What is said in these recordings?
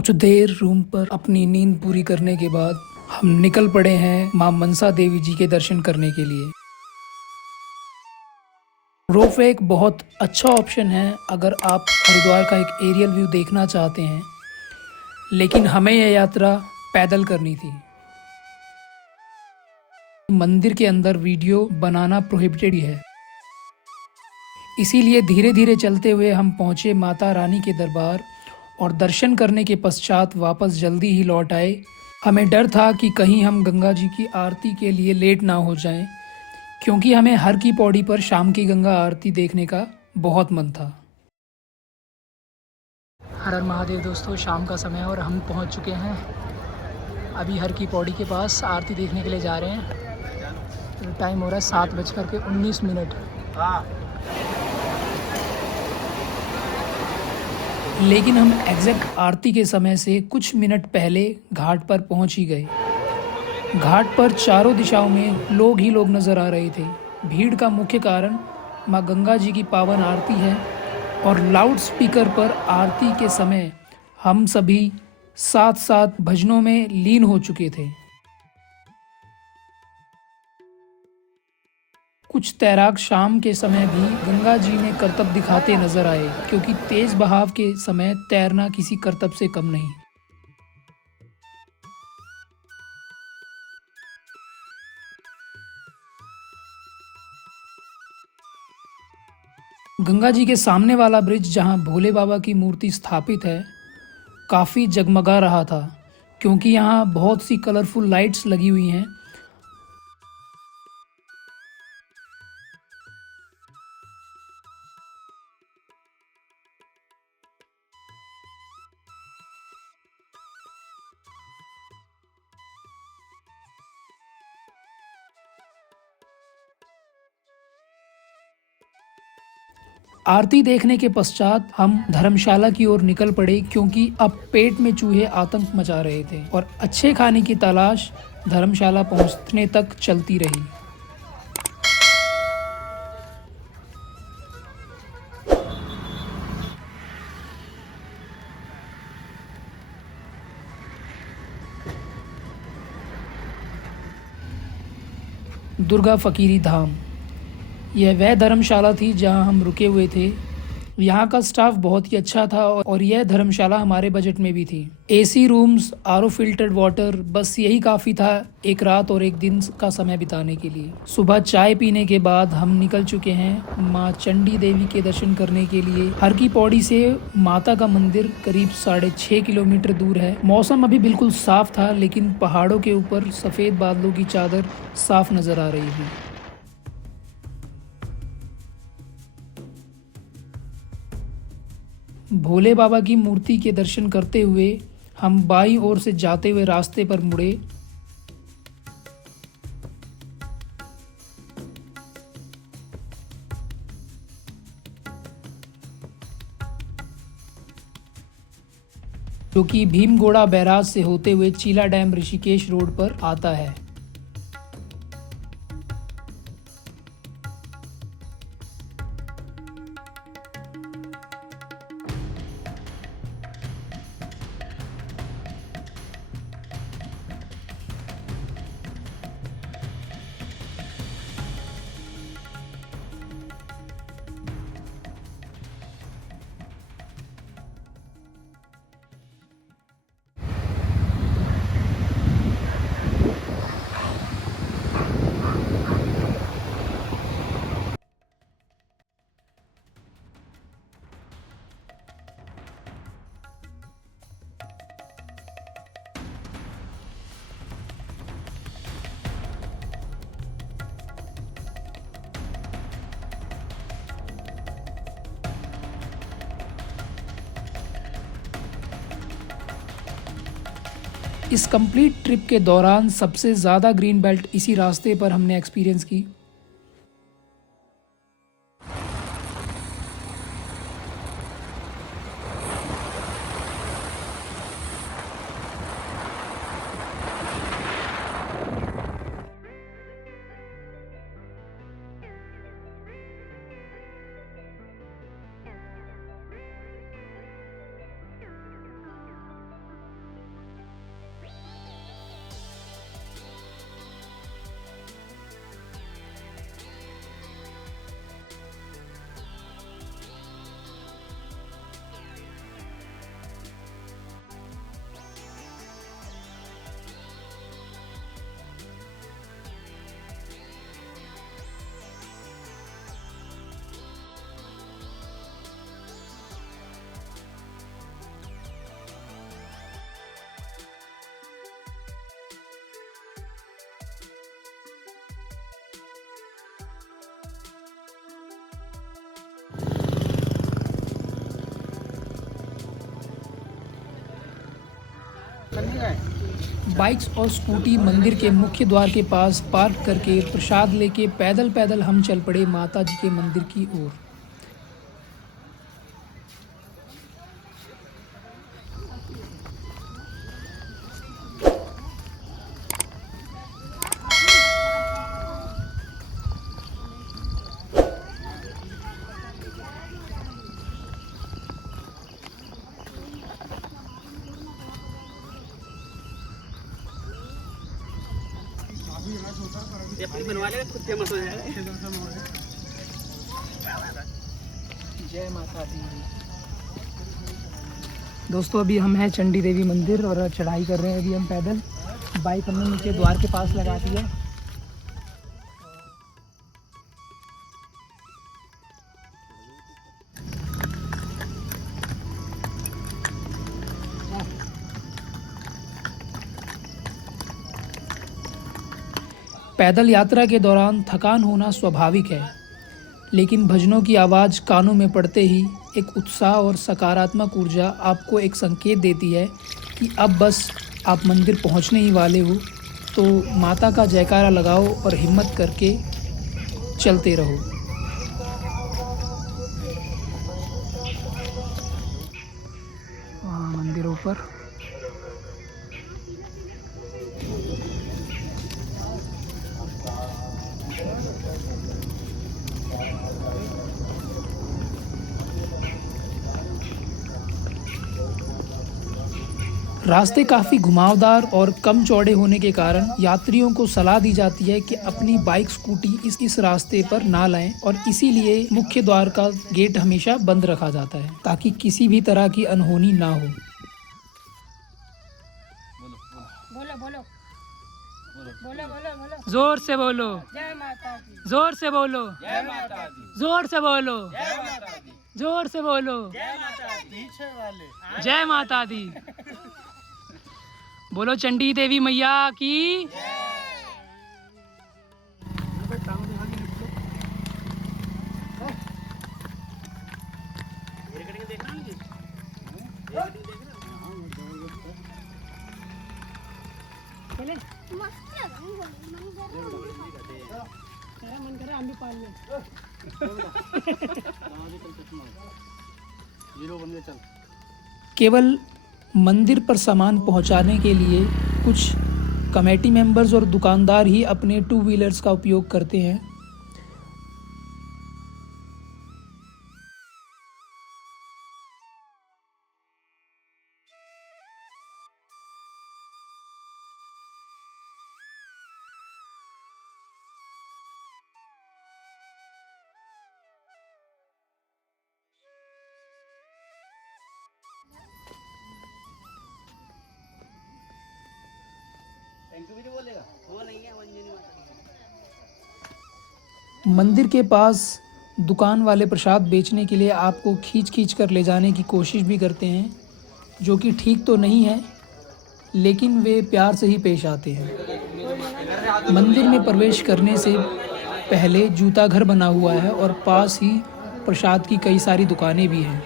कुछ देर रूम पर अपनी नींद पूरी करने के बाद हम निकल पड़े हैं मां मनसा देवी जी के दर्शन करने के लिए। रोपवे एक बहुत अच्छा ऑप्शन है अगर आप हरिद्वार का एक एरियल व्यू देखना चाहते हैं, लेकिन हमें यह यात्रा पैदल करनी थी। मंदिर के अंदर वीडियो बनाना प्रोहिबिटेड है, इसीलिए धीरे धीरे चलते हुए हम पहुंचे माता रानी के दरबार और दर्शन करने के पश्चात वापस जल्दी ही लौट आए। हमें डर था कि कहीं हम गंगा जी की आरती के लिए लेट ना हो जाएं, क्योंकि हमें हर की पौड़ी पर शाम की गंगा आरती देखने का बहुत मन था। हर हर महादेव दोस्तों, शाम का समय और हम पहुंच चुके हैं अभी हर की पौड़ी के पास। आरती देखने के लिए जा रहे हैं। टाइम हो रहा है 7:19। लेकिन हम एग्जैक्ट आरती के समय से कुछ मिनट पहले घाट पर पहुंच ही गए। घाट पर चारों दिशाओं में लोग ही लोग नजर आ रहे थे। भीड़ का मुख्य कारण मां गंगा जी की पावन आरती है और लाउड स्पीकर पर आरती के समय हम सभी साथ साथ भजनों में लीन हो चुके थे। कुछ तैराक शाम के समय भी गंगा जी में करतब दिखाते नजर आए, क्योंकि तेज बहाव के समय तैरना किसी करतब से कम नहीं। गंगा जी के सामने वाला ब्रिज जहां भोले बाबा की मूर्ति स्थापित है, काफी जगमगा रहा था, क्योंकि यहाँ बहुत सी कलरफुल लाइट्स लगी हुई हैं। आरती देखने के पश्चात हम धर्मशाला की ओर निकल पड़े, क्योंकि अब पेट में चूहे आतंक मचा रहे थे और अच्छे खाने की तलाश धर्मशाला पहुंचने तक चलती रही। दुर्गा फकीरी धाम, यह वह धर्मशाला थी जहां हम रुके हुए थे। यहाँ का स्टाफ बहुत ही अच्छा था और यह धर्मशाला हमारे बजट में भी थी। AC rooms, RO filtered water, बस यही काफ़ी था एक रात और एक दिन का समय बिताने के लिए। सुबह चाय पीने के बाद हम निकल चुके हैं माँ चंडी देवी के दर्शन करने के लिए। हर की पौड़ी से माता का मंदिर करीब 6.5 किलोमीटर दूर है। मौसम अभी बिल्कुल साफ था, लेकिन पहाड़ों के ऊपर सफ़ेद बादलों की चादर साफ नजर आ रही थी। भोले बाबा की मूर्ति के दर्शन करते हुए हम बाईं ओर से जाते हुए रास्ते पर मुड़े। जो कि भीमगोड़ा बैराज से होते हुए चीला डैम ऋषिकेश रोड पर आता है। इस कंप्लीट ट्रिप के दौरान सबसे ज़्यादा ग्रीन बेल्ट इसी रास्ते पर हमने एक्सपीरियंस की। बाइक्स और स्कूटी मंदिर के मुख्य द्वार के पास पार्क करके प्रसाद लेके पैदल पैदल हम चल पड़े माता जी के मंदिर की ओर। बनवा लेगा, खुद फेमस हो जाएगा। जय माता दी। दोस्तों अभी हम हैं चंडी देवी मंदिर और चढ़ाई कर रहे हैं अभी हम पैदल। बाइक हमने नीचे द्वार के पास लगा दी है। पैदल यात्रा के दौरान थकान होना स्वाभाविक है, लेकिन भजनों की आवाज़ कानों में पड़ते ही एक उत्साह और सकारात्मक ऊर्जा आपको एक संकेत देती है कि अब बस आप मंदिर पहुंचने ही वाले हो। तो माता का जयकारा लगाओ और हिम्मत करके चलते रहो। वहाँ मंदिरों पर रास्ते काफ़ी घुमावदार और कम चौड़े होने के कारण यात्रियों को सलाह दी जाती है कि अपनी बाइक स्कूटी इस रास्ते पर ना लाएं और इसीलिए मुख्य द्वार का गेट हमेशा बंद रखा जाता है ताकि किसी भी तरह की अनहोनी ना हो। बोलो बोलो बोलो बोलो बोलो जोर से बोलो, जय माता दी, जोर से बोलो, जय माता दी, जोर से बोलो, जय माता दी, जोर से बोलो, जय माता दी। पीछे वाले जय माता दी। बोलो चंडी देवी मैया की। चले तेरा मन करे हम भी पाल लें। केवल मंदिर पर सामान पहुंचाने के लिए कुछ कमेटी मेंबर्स और दुकानदार ही अपने टू व्हीलर्स का उपयोग करते हैं। थैंक यू भी बोलेगा, वो नहीं है अंजनी माता दी। मंदिर के पास दुकान वाले प्रसाद बेचने के लिए आपको खींच खींच कर ले जाने की कोशिश भी करते हैं, जो कि ठीक तो नहीं है, लेकिन वे प्यार से ही पेश आते हैं। मंदिर में प्रवेश करने से पहले जूता घर बना हुआ है और पास ही प्रसाद की कई सारी दुकानें भी हैं।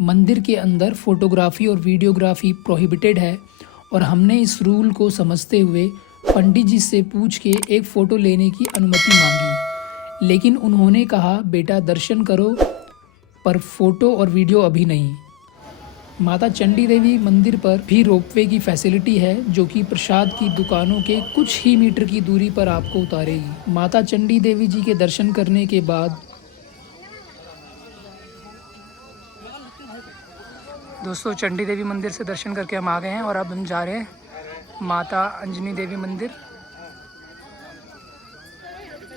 मंदिर के अंदर फोटोग्राफी और वीडियोग्राफी प्रोहिबिटेड है और हमने इस रूल को समझते हुए पंडित जी से पूछ के एक फ़ोटो लेने की अनुमति मांगी, लेकिन उन्होंने कहा बेटा दर्शन करो पर फ़ोटो और वीडियो अभी नहीं। माता चंडी देवी मंदिर पर भी रोपवे की फैसिलिटी है, जो कि प्रसाद की दुकानों के कुछ ही मीटर की दूरी पर आपको उतारेगी। माता चंडी देवी जी के दर्शन करने के बाद दोस्तों चंडी देवी मंदिर से दर्शन करके हम आ गए हैं और अब हम जा रहे हैं माता अंजनी देवी मंदिर।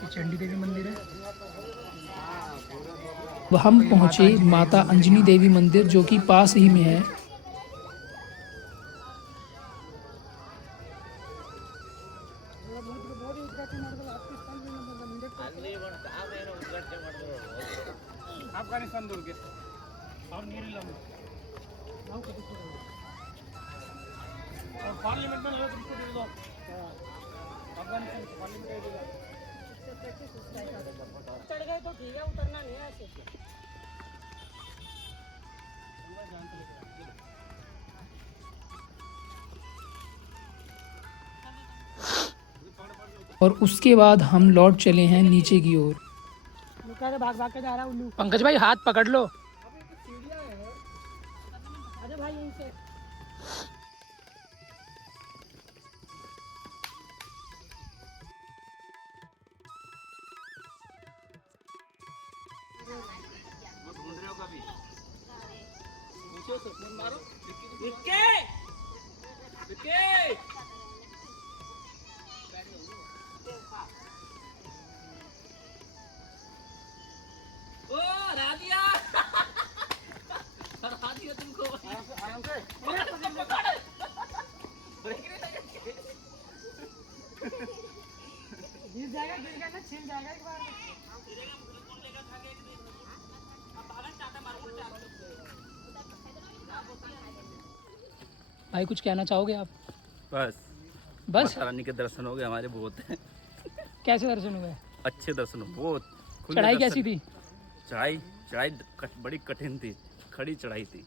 चंडी देवी मंदिर है। हम पहुंचे माता अंजनी देवी मंदिर, जो कि पास ही में है। अफगानिस्तान दूर के और नीरला और पार्लियामेंट में तुमको दे दो। अफगानिस्तान पार्लियामेंट चढ़ गए तो ठीक है, उतरना नहीं है ऐसे। और उसके बाद हम लौट चले हैं नीचे की ओर। लुका भाग भाग के जा रहा उल्लू। पंकज भाई हाथ पकड़ लो। अरे भाई यहीं से गिर जाएगा ना छिल जाएगा एक बार। भाई कुछ कहना चाहोगे आप? बस बस माता रानी के दर्शन हो गए हमारे, बहुत हैं। कैसे दर्शन हुए? अच्छे दर्शन, बहुत खुले चढ़ाई दर्शन। कैसी थी? चढ़ाई चढ़ाई बड़ी कठिन थी, खड़ी चढ़ाई थी।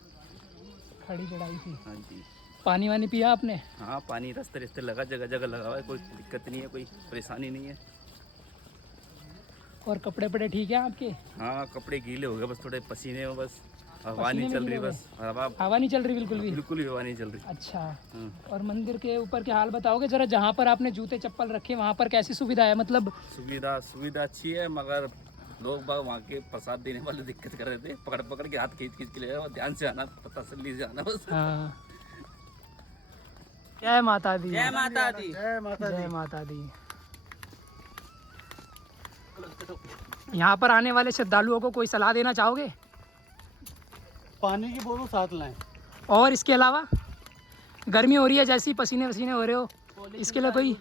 खड़ी चढ़ाई थी। हाँ जी। पानी वानी पिया आपने? हाँ, पानी रास्ते रास्ते लगा, जगह जगह लगा हुआ है, कोई दिक्कत नहीं है, कोई परेशानी नहीं है। और कपड़े वपड़े ठीक है आपके? हाँ, कपड़े गीले हो गए, बस थोड़े पसीने में, बस हवा पसीने नहीं में चल रही, गीले बस हवा हवा नहीं चल रही बिल्कुल भी? बिल्कुल भी हवा नहीं चल रही। अच्छा। हाँ। और मंदिर के ऊपर के हाल बताओगे जरा, जहाँ पर आपने जूते चप्पल रखे वहाँ पर कैसी सुविधा है? मतलब सुविधा अच्छी है, मगर लोग बाग वहाँ के प्रसाद देने वाले दिक्कत कर रहे थे, पकड़ पकड़ के हाथ खींच खींच के ले जाओ, ध्यान से आना, तसल्ली से आना बस। हाँ। जय माता दी। जय माता दी। जय माता दी। यहाँ पर आने वाले श्रद्धालुओं को कोई सलाह देना चाहोगे? पानी की बोतल साथ लाएं। और इसके अलावा गर्मी हो रही है, जैसी पसीने वसीने हो रहे हो, इसके लिए कोई?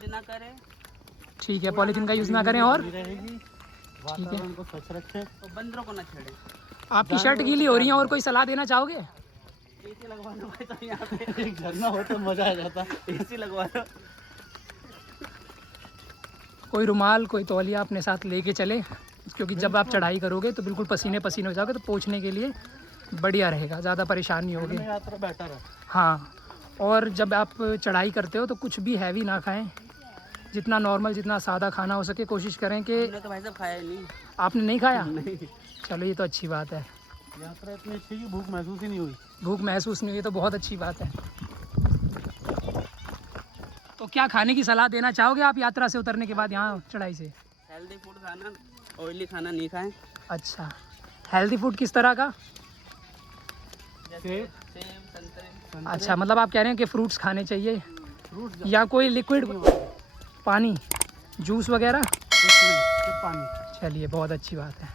ठीक है, पॉलीथीन का यूज़ ना करें। और रहेगी, वातावरण को स्वच्छ रखें, तो बंदरों को न छेड़ें। आपकी शर्ट गीली हो रही है, और कोई सलाह देना चाहोगे? एसी लगवा लो भाई, तो यहाँ पे एक झरना हो तो मजा आ जाता। एसी लगवा लो। कोई रुमाल, कोई तौलिया अपने साथ लेके चले, क्योंकि जब आप चढ़ाई करोगे तो बिल्कुल पसीने पसीने हो जाओगे, तो पोंछने के लिए बढ़िया रहेगा, ज़्यादा परेशान नहीं होगे। यात्रा बेटर है। हाँ, और जब आप चढ़ाई करते हो तो कुछ भी हैवी ना खाएं, जितना नॉर्मल, जितना सादा खाना हो सके कोशिश करें कि। तो भाई साहब खाया नहीं। आपने नहीं खाया? नहीं। चलो, ये तो अच्छी बात है। यात्रा इतनी अच्छी कि भूख महसूस ही नहीं हुई। भूख महसूस नहीं हुई तो बहुत अच्छी बात है। तो क्या खाने की सलाह देना चाहोगे आप यात्रा से उतरने के बाद यहाँ चढ़ाई से? हेल्दी फूड खाना, ऑयली खाना नहीं खाएं। अच्छा, हेल्दी फूड किस तरह का? सेब, संतरे। अच्छा, मतलब आप कह रहे हैं कि फ्रूट्स खाने चाहिए, फ्रूट या कोई लिक्विड पानी, जूस वगैरह? सिर्फ पानी। चलिए, बहुत अच्छी बात है।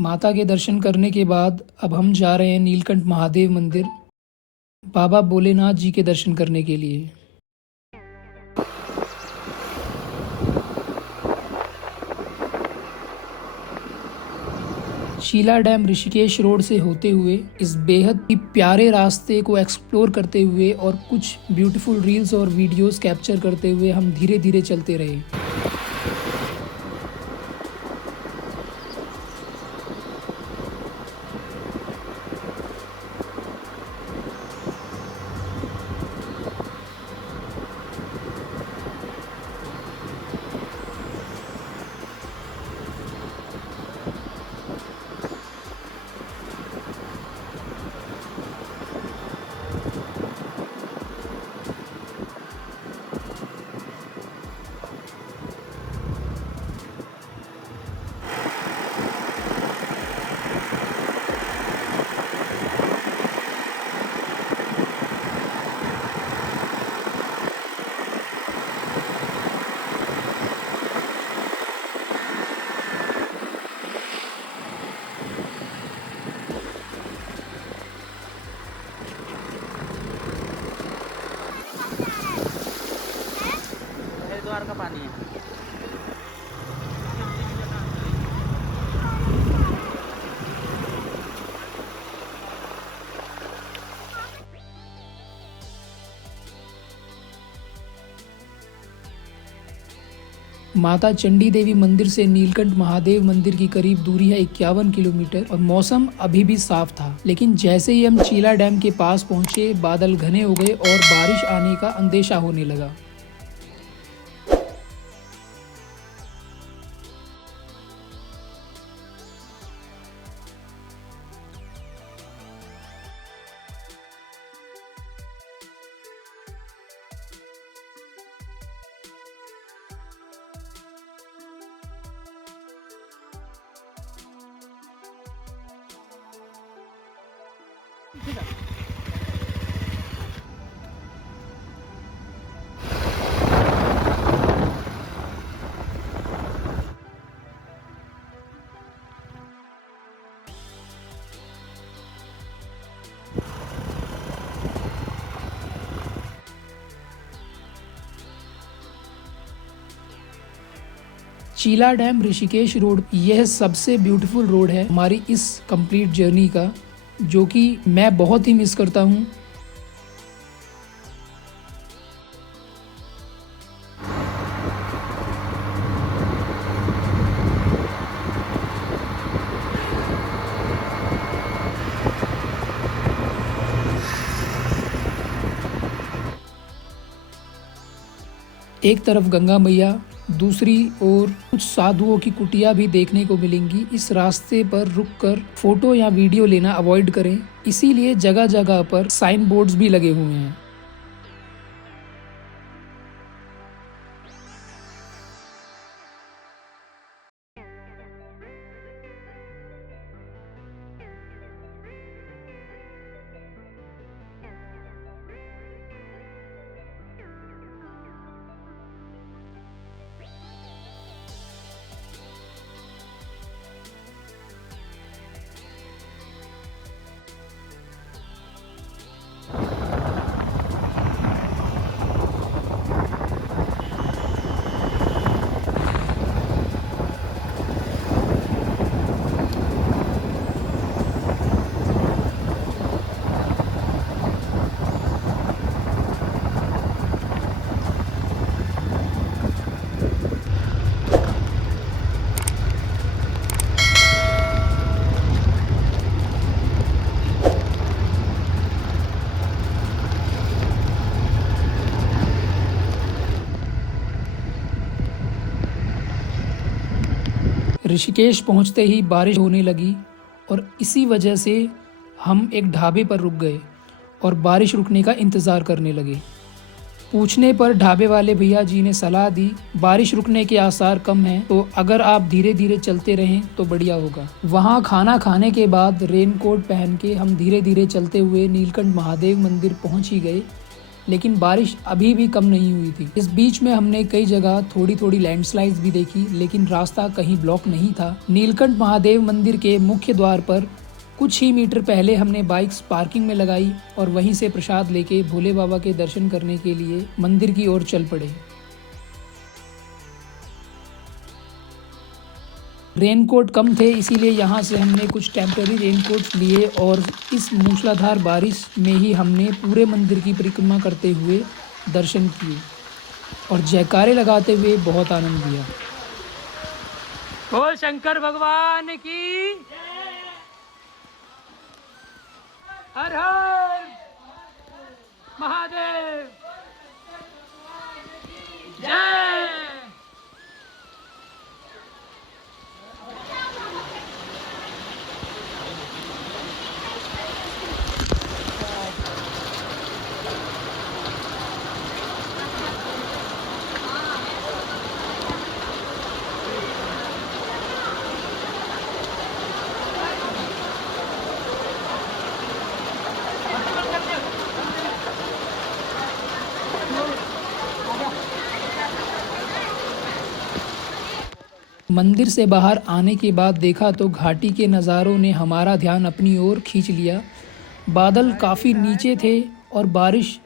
माता के दर्शन करने के बाद अब हम जा रहे हैं नीलकंठ महादेव मंदिर, बाबा भोलेनाथ जी के दर्शन करने के लिए। शीला डैम ऋषिकेश रोड से होते हुए इस बेहद ही प्यारे रास्ते को एक्सप्लोर करते हुए और कुछ ब्यूटीफुल रील्स और वीडियोस कैप्चर करते हुए हम धीरे धीरे चलते रहे। हरिद्वार का पानी है। माता चंडी देवी मंदिर से नीलकंठ महादेव मंदिर की करीब दूरी है 51 किलोमीटर और मौसम अभी भी साफ था, लेकिन जैसे ही हम चीला डैम के पास पहुंचे बादल घने हो गए और बारिश आने का अंदेशा होने लगा। चीला डैम ऋषिकेश रोड, यह सबसे ब्यूटीफुल रोड है हमारी इस कंप्लीट जर्नी का, जो कि मैं बहुत ही मिस करता हूँ। एक तरफ गंगा मैया, दूसरी ओर कुछ साधुओं की कुटिया भी देखने को मिलेंगी। इस रास्ते पर रुककर फोटो या वीडियो लेना अवॉइड करें, इसीलिए जगह जगह पर साइन बोर्ड्स भी लगे हुए हैं। ऋषिकेश पहुंचते ही बारिश होने लगी और इसी वजह से हम एक ढाबे पर रुक गए और बारिश रुकने का इंतज़ार करने लगे। पूछने पर ढाबे वाले भैया जी ने सलाह दी, बारिश रुकने के आसार कम हैं, तो अगर आप धीरे धीरे चलते रहें तो बढ़िया होगा। वहाँ खाना खाने के बाद रेनकोट पहन के हम धीरे धीरे चलते हुए नीलकंठ महादेव मंदिर पहुँच ही गए, लेकिन बारिश अभी भी कम नहीं हुई थी। इस बीच में हमने कई जगह थोड़ी थोड़ी लैंडस्लाइड्स भी देखी, लेकिन रास्ता कहीं ब्लॉक नहीं था। नीलकंठ महादेव मंदिर के मुख्य द्वार पर कुछ ही मीटर पहले हमने बाइक्स पार्किंग में लगाई और वहीं से प्रसाद लेके भोले बाबा के दर्शन करने के लिए मंदिर की ओर चल पड़े। रेनकोट कम थे, इसीलिए यहाँ से हमने कुछ टेम्पररी रेनकोट लिए और इस मूसलाधार बारिश में ही हमने पूरे मंदिर की परिक्रमा करते हुए दर्शन किए और जयकारे लगाते हुए बहुत आनंद लिया। बोल शंकर भगवान की हर हर महादेव जय। मंदिर से बाहर आने के बाद देखा तो घाटी के नज़ारों ने हमारा ध्यान अपनी ओर खींच लिया। बादल काफ़ी नीचे थे और बारिश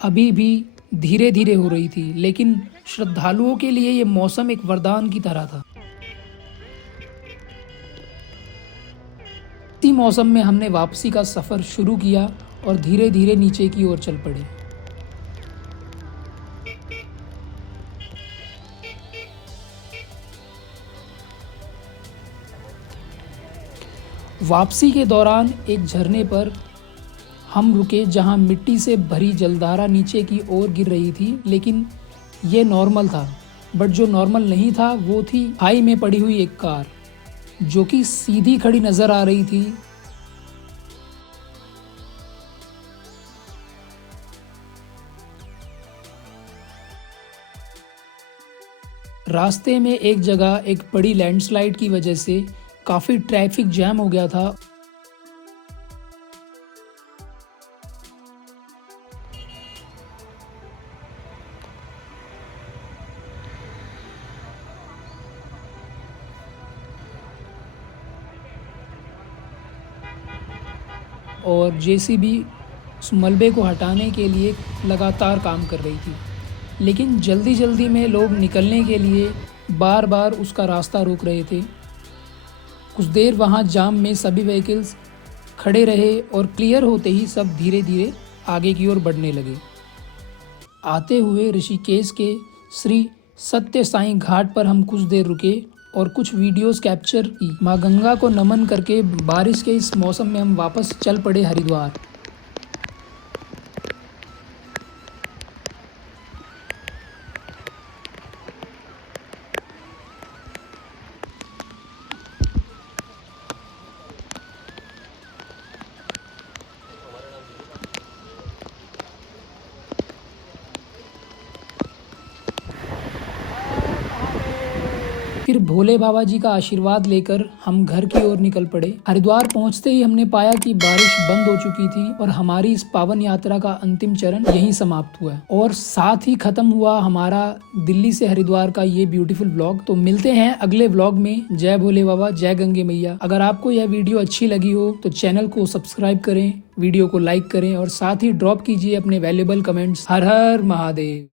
अभी भी धीरे धीरे हो रही थी, लेकिन श्रद्धालुओं के लिए ये मौसम एक वरदान की तरह था। इसी मौसम में हमने वापसी का सफ़र शुरू किया और धीरे धीरे नीचे की ओर चल पड़े। वापसी के दौरान एक झरने पर हम रुके, जहां मिट्टी से भरी जलधारा नीचे की ओर गिर रही थी, लेकिन ये नॉर्मल था। बट जो नॉर्मल नहीं था वो थी खाई में पड़ी हुई एक कार, जो कि सीधी खड़ी नज़र आ रही थी। रास्ते में एक जगह एक बड़ी लैंडस्लाइड की वजह से काफ़ी ट्रैफिक जैम हो गया था और जेसीबी उस मलबे को हटाने के लिए लगातार काम कर रही थी। लेकिन जल्दी जल्दी में लोग निकलने के लिए बार बार उसका रास्ता रोक रहे थे। कुछ देर वहाँ जाम में सभी व्हीकल्स खड़े रहे और क्लियर होते ही सब धीरे धीरे आगे की ओर बढ़ने लगे। आते हुए ऋषिकेश के श्री सत्य साईं घाट पर हम कुछ देर रुके और कुछ वीडियोस कैप्चर की। माँ गंगा को नमन करके बारिश के इस मौसम में हम वापस चल पड़े हरिद्वार। फिर भोले बाबा जी का आशीर्वाद लेकर हम घर की ओर निकल पड़े। हरिद्वार पहुंचते ही हमने पाया कि बारिश बंद हो चुकी थी और हमारी इस पावन यात्रा का अंतिम चरण यहीं समाप्त हुआ और साथ ही खत्म हुआ हमारा दिल्ली से हरिद्वार का ये ब्यूटीफुल व्लॉग। तो मिलते हैं अगले व्लॉग में। जय भोले बाबा, जय गंगे मैया। अगर आपको यह वीडियो अच्छी लगी हो तो चैनल को सब्सक्राइब करें, वीडियो को लाइक करें और साथ ही ड्रॉप कीजिए अपने वैल्यूएबल कमेंट्स। हर हर महादेव।